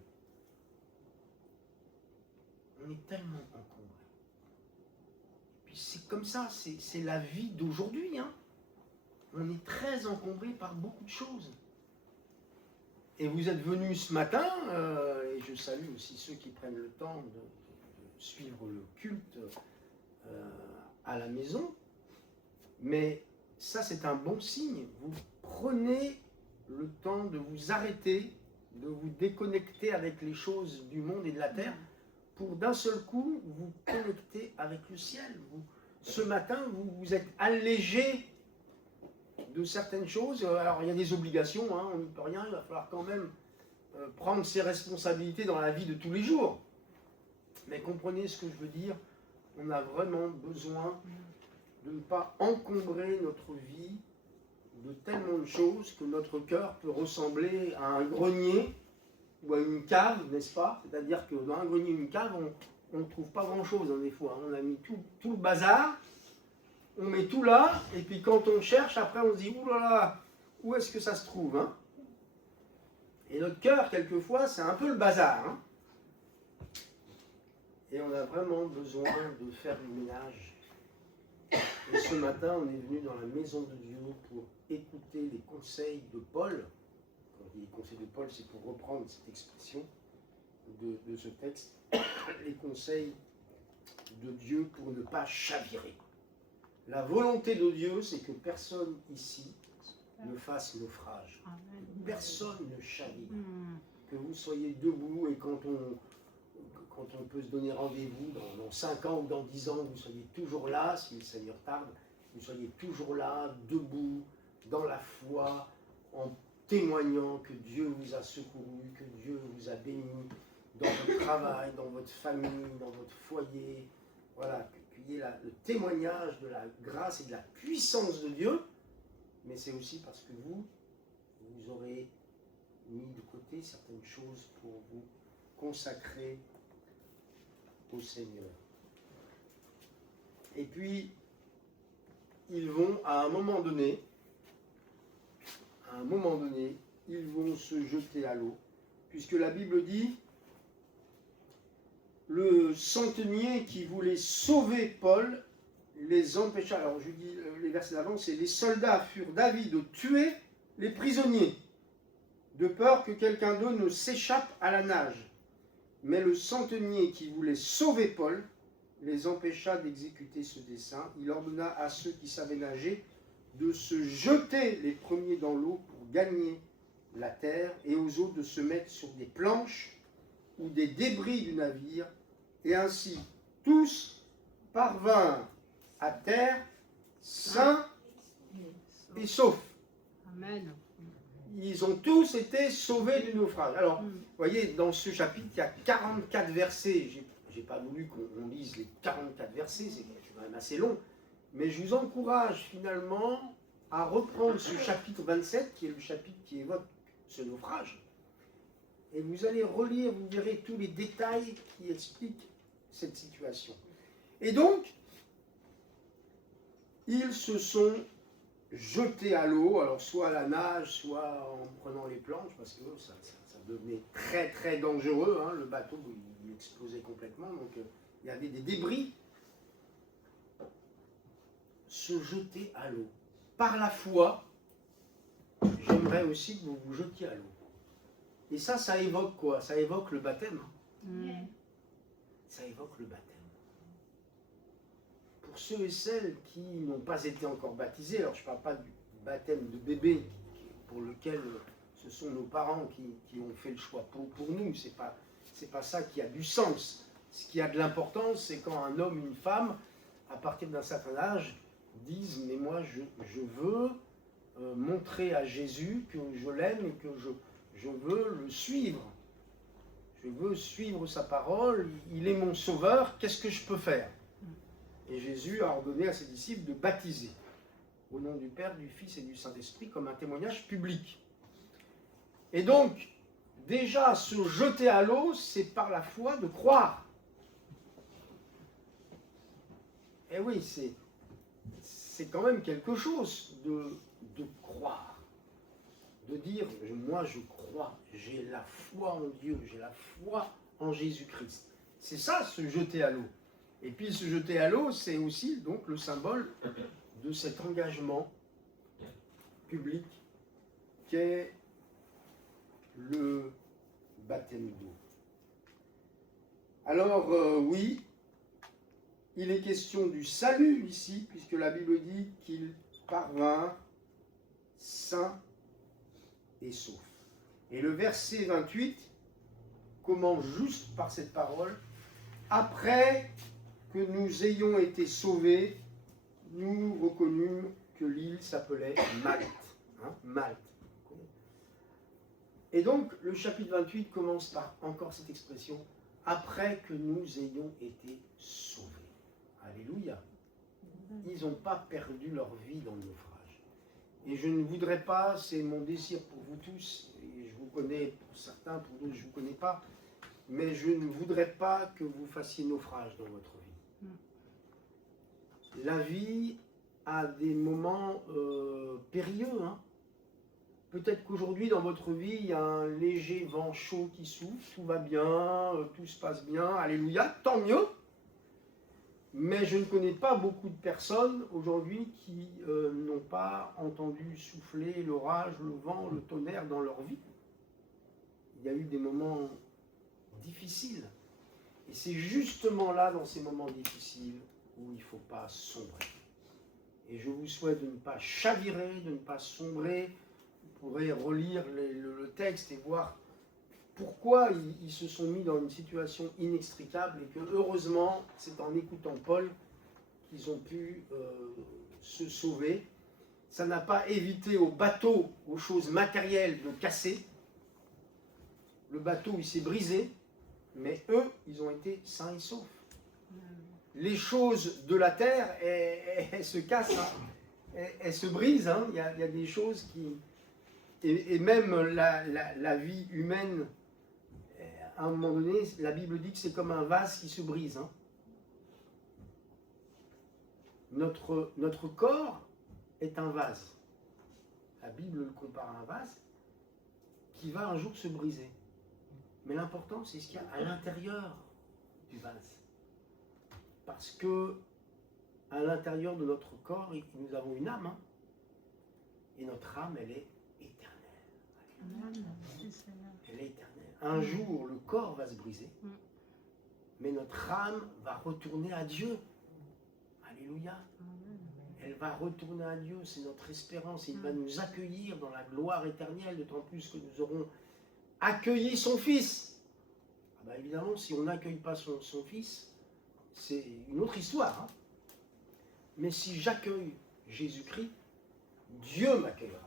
On est tellement encombré. Puis c'est comme ça, c'est la vie d'aujourd'hui. Hein. On est très encombré par beaucoup de choses. Et vous êtes venus ce matin, et je salue aussi ceux qui prennent le temps de suivre le culte à la maison. Mais ça, c'est un bon signe. Vous prenez le temps de vous arrêter, de vous déconnecter avec les choses du monde et de la terre, pour d'un seul coup vous connecter avec le ciel. Ce matin, vous vous êtes allégé de certaines choses. Alors, il y a des obligations, hein, on n'y peut rien, il va falloir quand même prendre ses responsabilités dans la vie de tous les jours. Mais comprenez ce que je veux dire, on a vraiment besoin de ne pas encombrer notre vie de tellement de choses que notre cœur peut ressembler à un grenier ou à une cave, n'est-ce pas? C'est-à-dire que dans un grenier ou une cave, on ne trouve pas grand-chose, hein, des fois. On a mis tout le bazar, on met tout là, et puis quand on cherche, après on se dit, ouh là là, où est-ce que ça se trouve, hein? Et notre cœur, quelquefois, c'est un peu le bazar, hein? Et on a vraiment besoin de faire du ménage. Et ce matin, on est venu dans la maison de Dieu pour écouter les conseils de Paul. Quand on dit les conseils de Paul, c'est pour reprendre cette expression de ce texte. Les conseils de Dieu pour ne pas chavirer. La volonté de Dieu, c'est que personne ici ne fasse naufrage. Personne ne chavire. Que vous soyez debout et quand on peut se donner rendez-vous dans 5 ans ou dans 10 ans, vous soyez toujours là, si le Seigneur tarde, vous soyez toujours là, debout, dans la foi, en témoignant que Dieu vous a secouru, que Dieu vous a béni dans votre travail, dans votre famille, dans votre foyer. Voilà, qu'il y ait le témoignage de la grâce et de la puissance de Dieu, mais c'est aussi parce que vous aurez mis de côté certaines choses pour vous consacrer au Seigneur. Et puis, ils vont, à un moment donné, ils vont se jeter à l'eau, puisque la Bible dit, le centenier qui voulait sauver Paul les empêcha. Alors, je dis les versets d'avant, c'est les soldats furent d'avis de tuer les prisonniers, de peur que quelqu'un d'eux ne s'échappe à la nage. Mais le centenier qui voulait sauver Paul les empêcha d'exécuter ce dessein. Il ordonna à ceux qui savaient nager de se jeter les premiers dans l'eau pour gagner la terre, et aux autres de se mettre sur des planches ou des débris du navire, et ainsi tous parvinrent à terre sains et saufs. Amen. Ils ont tous été sauvés du naufrage. Alors, vous voyez, dans ce chapitre, il y a 44 versets. Je n'ai pas voulu qu'on lise les 44 versets, c'est quand même assez long. Mais je vous encourage finalement à reprendre ce chapitre 27, qui est le chapitre qui évoque ce naufrage. Et vous allez relire, vous verrez tous les détails qui expliquent cette situation. Et donc, ils se sont jetés à l'eau, alors soit à la nage, soit en prenant les planches, parce que ça devenait très très dangereux, hein, le bateau il explosait complètement, donc il y avait des débris. Se jeter à l'eau. Par la foi, j'aimerais aussi que vous vous jetiez à l'eau. Et ça évoque quoi? Ça évoque le baptême. Ça évoque le baptême. Pour ceux et celles qui n'ont pas été encore baptisés, alors je ne parle pas du baptême de bébé, pour lequel ce sont nos parents qui ont fait le choix. Pour nous, c'est pas ça qui a du sens. Ce qui a de l'importance, c'est quand un homme, une femme, à partir d'un certain âge, disent « mais moi je veux montrer à Jésus que je l'aime et que je veux le suivre. Je veux suivre sa parole, il est mon sauveur, qu'est-ce que je peux faire ?» Et Jésus a ordonné à ses disciples de baptiser au nom du Père, du Fils et du Saint-Esprit comme un témoignage public. Et donc, déjà, se jeter à l'eau, c'est par la foi de croire. Et oui, c'est quand même quelque chose de croire. De dire, moi je crois, j'ai la foi en Dieu, j'ai la foi en Jésus-Christ. C'est ça, se jeter à l'eau. Et puis se jeter à l'eau, c'est aussi donc le symbole de cet engagement public qu'est le baptême d'eau. Alors oui, il est question du salut ici, puisque la Bible dit qu'il parvint sain et sauf. Et le verset 28 commence juste par cette parole. Après que nous ayons été sauvés, nous reconnûmes que l'île s'appelait Malte. Malte. Et donc, le chapitre 28 commence par encore cette expression, après que nous ayons été sauvés. Alléluia. Ils n'ont pas perdu leur vie dans le naufrage. Et je ne voudrais pas, c'est mon désir pour vous tous, et je vous connais pour certains, pour d'autres je ne vous connais pas, mais je ne voudrais pas que vous fassiez naufrage dans votre vie. La vie a des moments périlleux. Peut-être qu'aujourd'hui, dans votre vie, il y a un léger vent chaud qui souffle, tout va bien, tout se passe bien, alléluia, tant mieux. Mais je ne connais pas beaucoup de personnes aujourd'hui qui n'ont pas entendu souffler l'orage, le vent, le tonnerre dans leur vie. Il y a eu des moments difficiles. Et c'est justement là, dans ces moments difficiles, où il ne faut pas sombrer. Et je vous souhaite de ne pas chavirer, de ne pas sombrer. Vous pourrez relire le texte et voir pourquoi ils se sont mis dans une situation inextricable et que heureusement, c'est en écoutant Paul qu'ils ont pu se sauver. Ça n'a pas évité au bateau, aux choses matérielles de casser. Le bateau, il s'est brisé, mais eux, ils ont été sains et saufs. Les choses de la terre, elles se cassent, elles se brisent. Il y a des choses qui... Et même la vie humaine, à un moment donné, la Bible dit que c'est comme un vase qui se brise. Notre corps est un vase. La Bible le compare à un vase qui va un jour se briser. Mais l'important, c'est ce qu'il y a à l'intérieur du vase. Parce que à l'intérieur de notre corps, nous avons une âme. Et notre âme, elle est éternelle. Elle est éternelle. Un jour, le corps va se briser, mais notre âme va retourner à Dieu. Alléluia. Elle va retourner à Dieu, c'est notre espérance. Il va nous accueillir dans la gloire éternelle, d'autant plus que nous aurons accueilli son Fils. Évidemment, si on n'accueille pas son Fils, c'est une autre histoire. Mais si j'accueille Jésus-Christ, Dieu m'accueillera.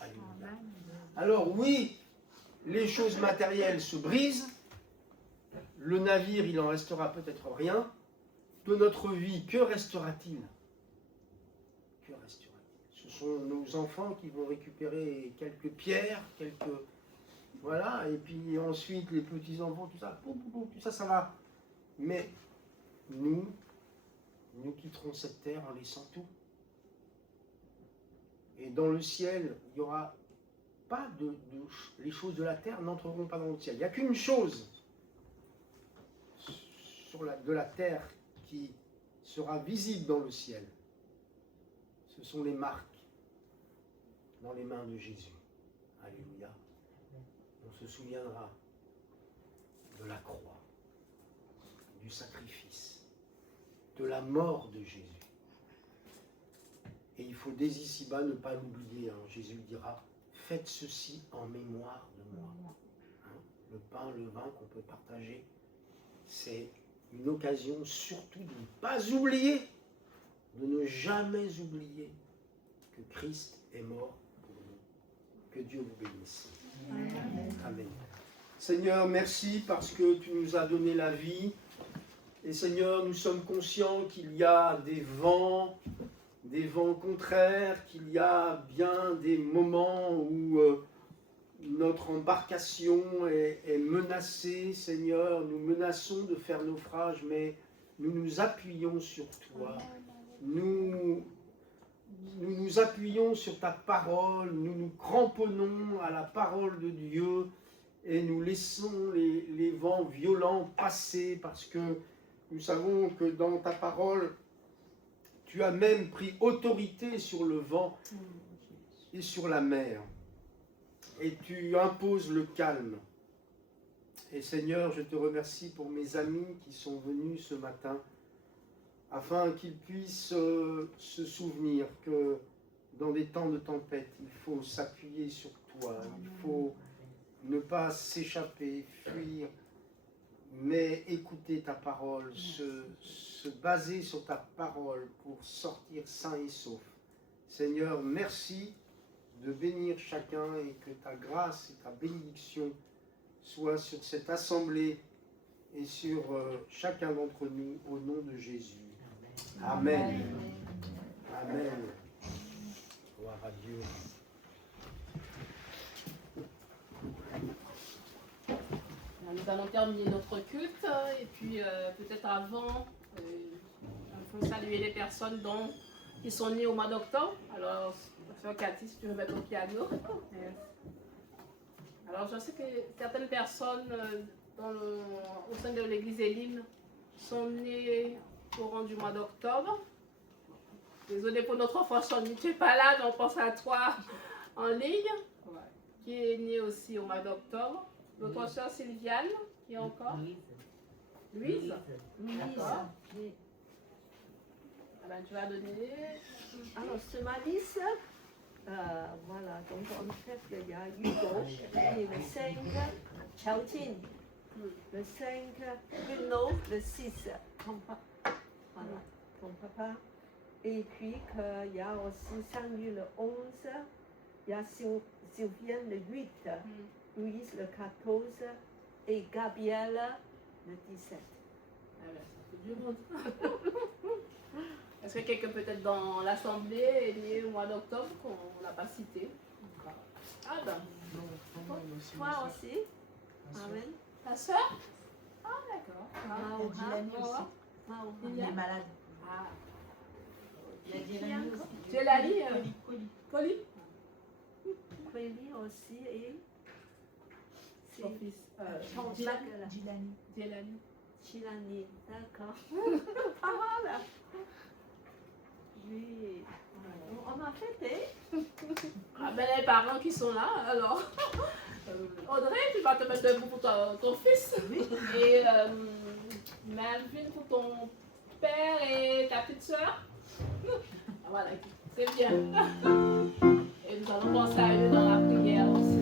Alléluia. Alors oui, les choses matérielles se brisent, le navire, il en restera peut-être rien. De notre vie, que restera-t-il? Que restera-t-il? Ce sont nos enfants qui vont récupérer quelques pierres, quelques... Voilà, et puis ensuite les petits-enfants, tout ça, ça va. Mais nous quitterons cette terre en laissant tout. Et dans le ciel, il n'y aura pas les choses de la terre n'entreront pas dans le ciel. Il n'y a qu'une chose de la terre qui sera visible dans le ciel. Ce sont les marques dans les mains de Jésus. Alléluia. On se souviendra de la croix, du sacrifice, de la mort de Jésus. Et il faut dès ici-bas ne pas l'oublier. Jésus dira, faites ceci en mémoire de moi. Le pain, le vin qu'on peut partager, c'est une occasion surtout de ne pas oublier, de ne jamais oublier que Christ est mort pour nous. Que Dieu vous bénisse. Amen. Amen. Seigneur, merci parce que tu nous as donné la vie. Et Seigneur, nous sommes conscients qu'il y a des vents contraires, qu'il y a bien des moments où notre embarcation est menacée, Seigneur. Nous menaçons de faire naufrage, mais nous nous appuyons sur toi. Nous nous appuyons sur ta parole, nous nous cramponnons à la parole de Dieu et nous laissons les vents violents passer parce que nous savons que dans ta parole, tu as même pris autorité sur le vent et sur la mer. et tu imposes le calme. Et Seigneur, je te remercie pour mes amis qui sont venus ce matin, afin qu'ils puissent se souvenir que dans des temps de tempête, il faut s'appuyer sur toi, il faut ne pas s'échapper, fuir, mais écouter ta parole, se baser sur ta parole pour sortir sain et sauf. Seigneur, merci de bénir chacun et que ta grâce et ta bénédiction soient sur cette assemblée et sur chacun d'entre nous au nom de Jésus. Amen. Amen. Gloire à Dieu. Nous allons terminer notre culte et puis peut-être avant, il faut saluer les personnes qui sont nées au mois d'octobre. Alors, Sœur Cathy, si tu veux mettre au piano. Alors, je sais que certaines personnes au sein de l'église Elim sont nées au rang du mois d'octobre. Désolée pour notre enfant Chani, tu n'es pas là, mais on pense à toi en ligne, qui est née aussi au mois d'octobre. Notre soeur Sylviane, qui est encore Louise. D'accord. Oui. Alors, tu vas donner. Alors, ce malice, voilà, donc en fait, il y a Hugo, et le 5, Chao-Tin, le 5, Bruno, le 6, voilà, ton papa. Et puis qu'il y a aussi Sanyu le 11, il y a Sylviane le 8, Louise le 14 et Gabrielle le 17. Ah ben, ça fait du monde. Est-ce que quelqu'un peut-être dans l'assemblée est né au mois d'octobre qu'on n'a pas cité? Ah ben, Toi aussi. Amen. ta soeur? Ah d'accord. Mao, Dilani aussi. Mao. Il est malade. Ah. Il y a Dilani aussi. Tu es Lali? Coli? Quelly aussi et Son fils. Dilani. Djelani. Chilani, d'accord. Voilà. Oui. On a fêté. Ah ben les parents qui sont là, alors. Audrey, tu vas te mettre debout pour ton fils. Et Melvin pour ton père et ta petite soeur. Voilà, c'est bien. Et nous allons penser à eux dans la prière aussi.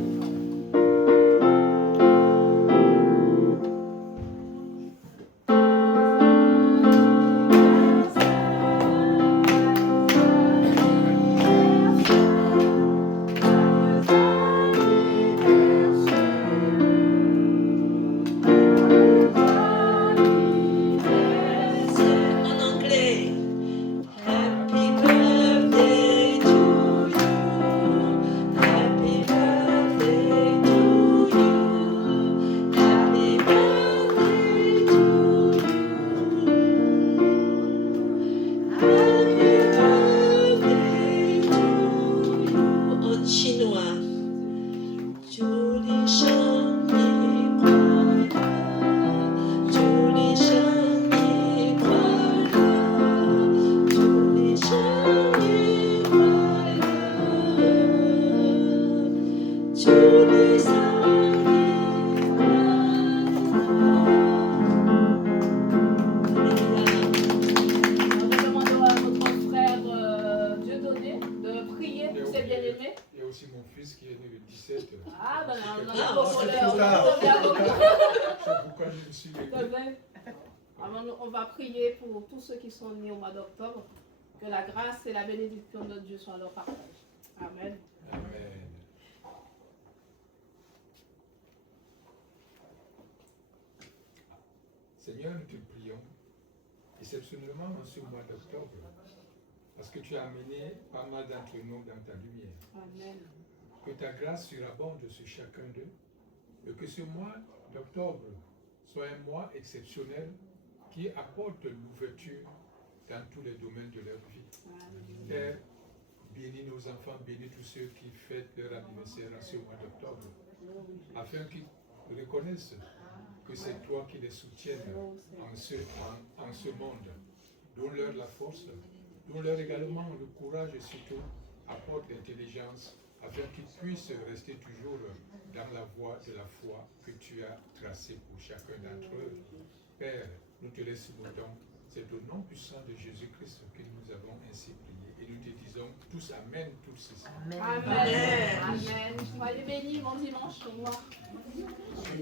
On va prier pour tous ceux qui sont nés au mois d'octobre, que la grâce et la bénédiction de Dieu soient leur partage. Amen. Amen. Seigneur, nous te prions, exceptionnellement en ce mois d'octobre, parce que tu as amené pas mal d'entre nous dans ta lumière. Amen. Que ta grâce surabonde sur chacun d'eux, et que ce mois d'octobre soit un mois exceptionnel qui apporte l'ouverture dans tous les domaines de leur vie. Père, bénis nos enfants, bénis tous ceux qui fêtent leur anniversaire en ce mois d'octobre, afin qu'ils reconnaissent que c'est toi qui les soutiennes en ce monde. Donne-leur la force, donne-leur également le courage et surtout apporte l'intelligence afin qu'ils puissent rester toujours dans la voie de la foi que tu as tracée pour chacun d'entre eux. Père, nous te laissons autant. C'est au nom puissant de Jésus-Christ que nous avons ainsi prié. Et nous te disons tous Amen, tous ceci. Amen. Amen. Soyez bénis, bon dimanche. Au revoir.